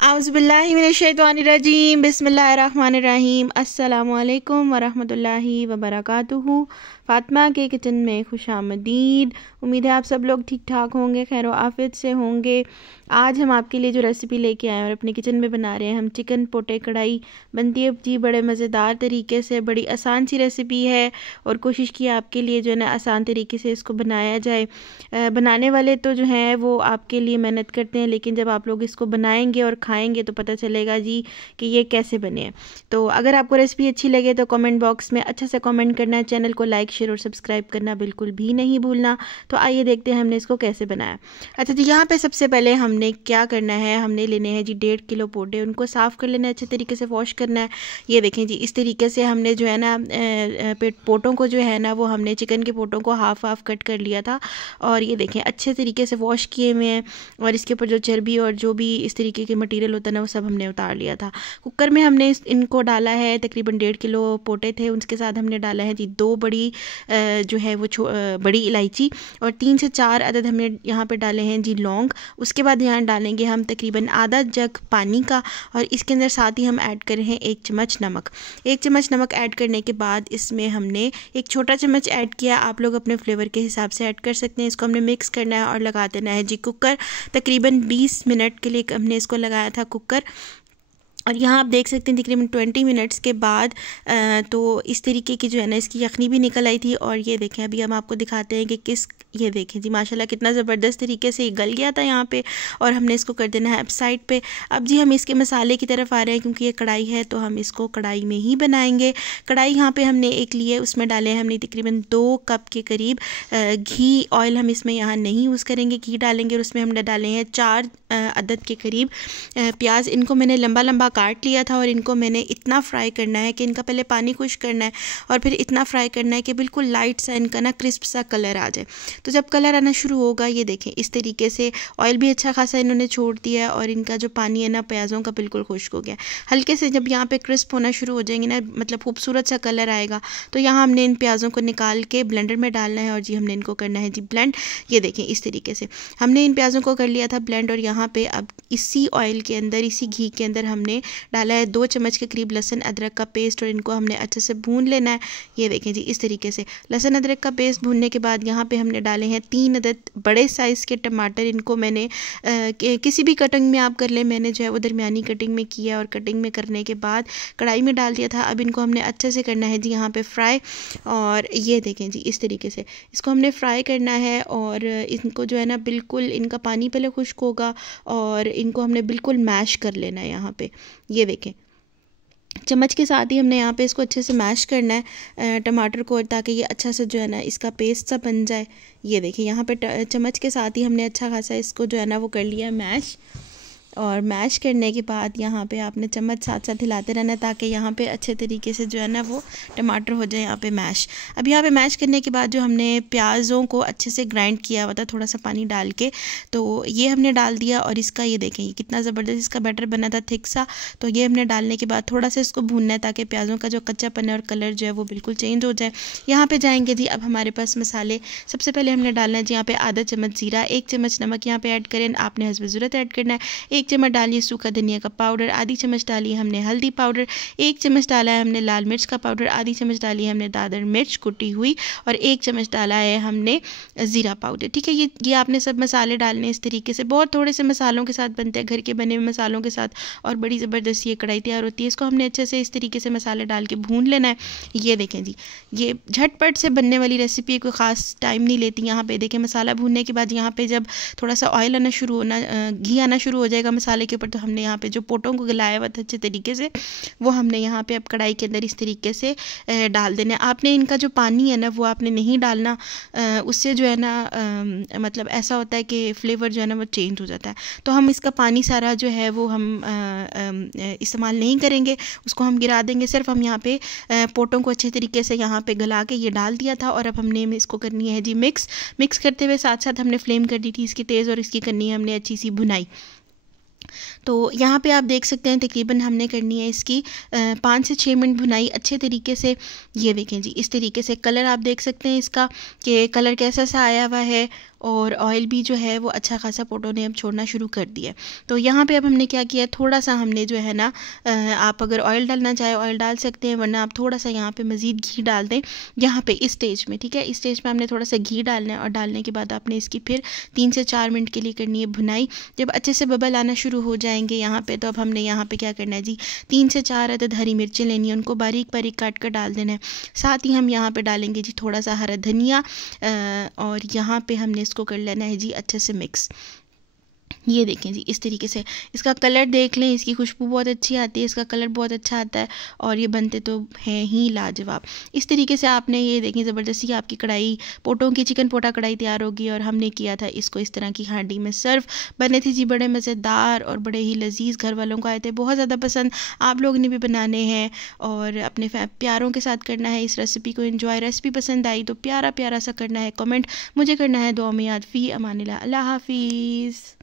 औज़ुबिल्लाहिमिनश्शैतानिर्रजीम बिस्मिल्लाहिर्रहमानिर्रहीम अस्सलामुअलैकुम वरहमतुल्लाहि वबरकातुहू। फ़ातिमा के किचन में खुशामदीद। उम्मीद है आप सब लोग ठीक ठाक होंगे, खैर आफियत से होंगे। आज हम आपके लिए जो रेसिपी लेके आए हैं और अपने किचन में बना रहे हैं हम चिकन पोटे कढ़ाई। बनती है जी बड़े मज़ेदार तरीके से, बड़ी आसान सी रेसिपी है और कोशिश की आपके लिए जो है ना आसान तरीके से इसको बनाया जाए। बनाने वाले तो जो हैं वो आपके लिए मेहनत करते हैं, लेकिन जब आप लोग इसको बनाएंगे और खाएंगे तो पता चलेगा जी कि ये कैसे बने हैं। तो अगर आपको रेसिपी अच्छी लगे तो कमेंट बॉक्स में अच्छा सा कमेंट करना है, चैनल को लाइक शेयर और सब्सक्राइब करना बिल्कुल भी नहीं भूलना। तो आइए देखते हैं हमने इसको कैसे बनाया। अच्छा जी, यहाँ पे सबसे पहले हमने क्या करना है, हमने लेने हैं जी 1.5 किलो पोटे। उनको साफ़ कर लेना है, अच्छे तरीके से वॉश करना है। ये देखें जी, इस तरीके से हमने जो है ना पोटों को जो है ना वो हमने चिकन के पोटों को हाफ कट कर लिया था। और ये देखें अच्छे तरीके से वॉश किए हुए हैं और इसके ऊपर जो चर्बी और जो भी इस तरीके के मटेरियल होता है ना वो सब हमने उतार लिया था। कुकर में हमने इनको डाला है, तकरीबन 1.5 किलो पोटे थे, उसके साथ हमने डाला है जी 2 बड़ी जो है वो बड़ी इलायची और 3 से 4 अदद हमने यहाँ पे डाले हैं जी लौंग। उसके बाद यहाँ डालेंगे हम तकरीबन आधा जग पानी का और इसके अंदर साथ ही हम ऐड कर रहे हैं 1 चम्मच नमक। 1 चम्मच नमक ऐड करने के बाद इसमें हमने 1 छोटा चम्मच ऐड किया, आप लोग अपने फ्लेवर के हिसाब से ऐड कर सकते हैं। इसको हमने मिक्स करना है और लगा देना है जी कुकर। तकरीबन 20 मिनट के लिए हमने इसको लगाया था कुकर और यहाँ आप देख सकते हैं तकरीबन 20 मिनट्स के बाद तो इस तरीके की जो है ना इसकी यखनी भी निकल आई थी। और ये देखें अभी हम आपको दिखाते हैं कि ये देखें जी माशाल्लाह कितना ज़बरदस्त तरीके से ये गल गया था यहाँ पे। और हमने इसको कर देना है अब साइड पे। अब जी हम इसके मसाले की तरफ आ रहे हैं, क्योंकि ये कढ़ाई है तो हम इसको कढ़ाई में ही बनाएंगे। कढ़ाई यहाँ पे हमने एक लिए, उसमें डाले हैं हमने तकरीबन 2 कप के करीब घी। ऑयल हम इसमें यहाँ नहीं यूज़ करेंगे, घी डालेंगे। और उसमें हमने डाले हैं 4 अदद के करीब प्याज। इनको मैंने लंबा लंबा काट लिया था और इनको मैंने इतना फ्राई करना है कि इनका पहले पानी खुश्क करना है और फिर इतना फ्राई करना है कि बिल्कुल लाइट सा इनका ना क्रिस्प सा कलर आ जाए। तो जब कलर आना शुरू होगा, ये देखें इस तरीके से ऑयल भी अच्छा खासा इन्होंने छोड़ दिया है और इनका जो पानी है ना प्याज़ों का बिल्कुल खुश्क हो गया। हल्के से जब यहाँ पे क्रिस्प होना शुरू हो जाएंगे ना, मतलब खूबसूरत सा कलर आएगा, तो यहाँ हमने इन प्याज़ों को निकाल के ब्लेंडर में डालना है और जी हमने इनको करना है जी ब्लेंड। ये देखें इस तरीके से हमने इन प्याज़ों को कर लिया था ब्लेंड। और यहाँ पे अब इसी ऑयल के अंदर, इसी घी के अंदर हमने डाला है 2 चम्मच के करीब लहसुन अदरक का पेस्ट और इनको हमने अच्छे से भून लेना है। ये देखें जी इस तरीके से लहसुन अदरक का पेस्ट भूनने के बाद यहाँ पे हमने डाले हैं 3 अदद बड़े साइज़ के टमाटर। इनको मैंने किसी भी कटिंग में आप कर लें, मैंने जो है वो दरमियानी कटिंग में किया और कटिंग में करने के बाद कढ़ाई में डाल दिया था। अब इनको हमने अच्छे से करना है जी यहाँ पे फ्राई। और ये देखें जी इस तरीके से इसको हमने फ्राई करना है और इनको जो है ना बिल्कुल इनका पानी पहले खुश्क होगा और इनको हमने बिल्कुल मैश कर लेना है यहाँ पे। ये देखें चम्मच के साथ ही हमने यहाँ पे इसको अच्छे से मैश करना है टमाटर को, ताकि ये अच्छा सा जो है ना इसका पेस्ट सा बन जाए। ये देखिए यहाँ पे चम्मच के साथ ही हमने अच्छा खासा इसको जो है ना वो कर लिया मैश। और मैश करने के बाद यहाँ पे आपने चम्मच साथ साथ हिलाते रहना, ताकि यहाँ पे अच्छे तरीके से जो है ना वो टमाटर हो जाए यहाँ पे मैश। अब यहाँ पे मैश करने के बाद जो हमने प्याज़ों को अच्छे से ग्राइंड किया हुआ था थोड़ा सा पानी डाल के, तो ये हमने डाल दिया। और इसका ये देखें ये कितना ज़बरदस्त इसका बैटर बना था, थिक सा। तो ये हमने डालने के बाद थोड़ा सा इसको भूनना है, ताकि प्याज़ों का जो कच्चापन है और कलर जो है वो बिल्कुल चेंज हो जाए। यहाँ पर जाएँगे जी अब हमारे पास मसाले। सबसे पहले हमने डालना है जी यहाँ पे आधा चम्मच ज़ीरा, 1 चम्मच नमक यहाँ पे ऐड करें, आपने हस्ब ज़रूरत ऐड करना है। 1 चम्मच डालिए सूखा धनिया का पाउडर, आधी चम्मच डाली हमने हल्दी पाउडर, 1 चम्मच डाला है हमने लाल मिर्च का पाउडर, आधी चम्मच डाली है हमने दादर मिर्च कुटी हुई और 1 चम्मच डाला है हमने ज़ीरा पाउडर। ठीक है, ये आपने सब मसाले डालने इस तरीके से। बहुत थोड़े से मसालों के साथ बनते हैं, घर के बने हुए मसालों के साथ, और बड़ी ज़बरदस्त ये कढ़ाई तैयार होती है। इसको हमने अच्छे से इस तरीके से मसाले डाल के भून लेना है। ये देखें जी ये झटपट से बनने वाली रेसिपी, कोई ख़ास टाइम नहीं लेती। यहाँ पे देखें मसाला भूनने के बाद यहाँ पे जब थोड़ा सा ऑयल आना शुरू होना, घी आना शुरू हो जाएगा मसाले के ऊपर, तो हमने यहाँ पे जो पोटों को गलाया हुआ था अच्छे तरीके से, वो हमने यहाँ पे अब कढ़ाई के अंदर इस तरीके से डाल देना है। आपने इनका जो पानी है ना वो आपने नहीं डालना, उससे जो है ना मतलब ऐसा होता है कि फ्लेवर जो है ना वो चेंज हो जाता है। तो हम इसका पानी सारा जो है वो हम इस्तेमाल नहीं करेंगे, उसको हम गिरा देंगे। सिर्फ हम यहाँ पे पोटों को अच्छे तरीके से यहाँ पे गला के ये डाल दिया था। और अब हमने इसको करनी है जी मिक्स करते हुए साथ साथ हमने फ्लेम कर दी थी इसकी तेज़, और इसकी करनी है हमने अच्छी सी भुनाई। तो यहाँ पे आप देख सकते हैं तकरीबन हमने करनी है इसकी 5 से 6 मिनट भुनाई अच्छे तरीके से। ये देखें जी इस तरीके से कलर आप देख सकते हैं इसका कि कलर कैसा सा आया हुआ है। और ऑयल भी जो है वो अच्छा खासा पोटों ने अब छोड़ना शुरू कर दिया। तो यहाँ पे अब हमने क्या किया, थोड़ा सा हमने जो है ना, आप अगर ऑयल डालना चाहे ऑयल डाल सकते हैं, वरना आप थोड़ा सा यहाँ पे मज़ीद घी डाल दें यहाँ पे इस स्टेज में, ठीक है। इस स्टेज पे हमने थोड़ा सा घी डालना है और डालने के बाद आपने इसकी फिर 3 से 4 मिनट के लिए करनी है भुनाई। जब अच्छे से बबल आना शुरू हो जाएंगे यहाँ पे, तो अब हमने यहाँ पे क्या करना है जी, 3 से 4 अदद हरी मिर्चें लेनी है, उनको बारीक बारीक काट कर डाल देना है। साथ ही हम यहाँ पे डालेंगे जी थोड़ा सा हरा धनिया, और यहाँ पे हमने इसको कर लेना है जी अच्छे से मिक्स। ये देखें जी, इस तरीके से इसका कलर देख लें, इसकी खुशबू बहुत अच्छी आती है, इसका कलर बहुत अच्छा आता है और ये बनते तो हैं ही लाजवाब। इस तरीके से आपने ये देखें ज़बरदस्ती आपकी कढ़ाई, पोटों की चिकन पोटा कढ़ाई तैयार होगी। और हमने किया था इसको इस तरह की हांडी में सर्व, बने थे जी बड़े मज़ेदार और बड़े ही लजीज, घर वालों को आए थे बहुत ज़्यादा पसंद। आप लोग ने भी बनाने हैं और अपने प्यारों के साथ करना है इस रेसिपी को एंजॉय। रेसिपी पसंद आई तो प्यारा प्यारा सा करना है कमेंट, मुझे करना है दुआ में याद। फ़ी अमानिल्लाह, अल्लाह हाफिज़।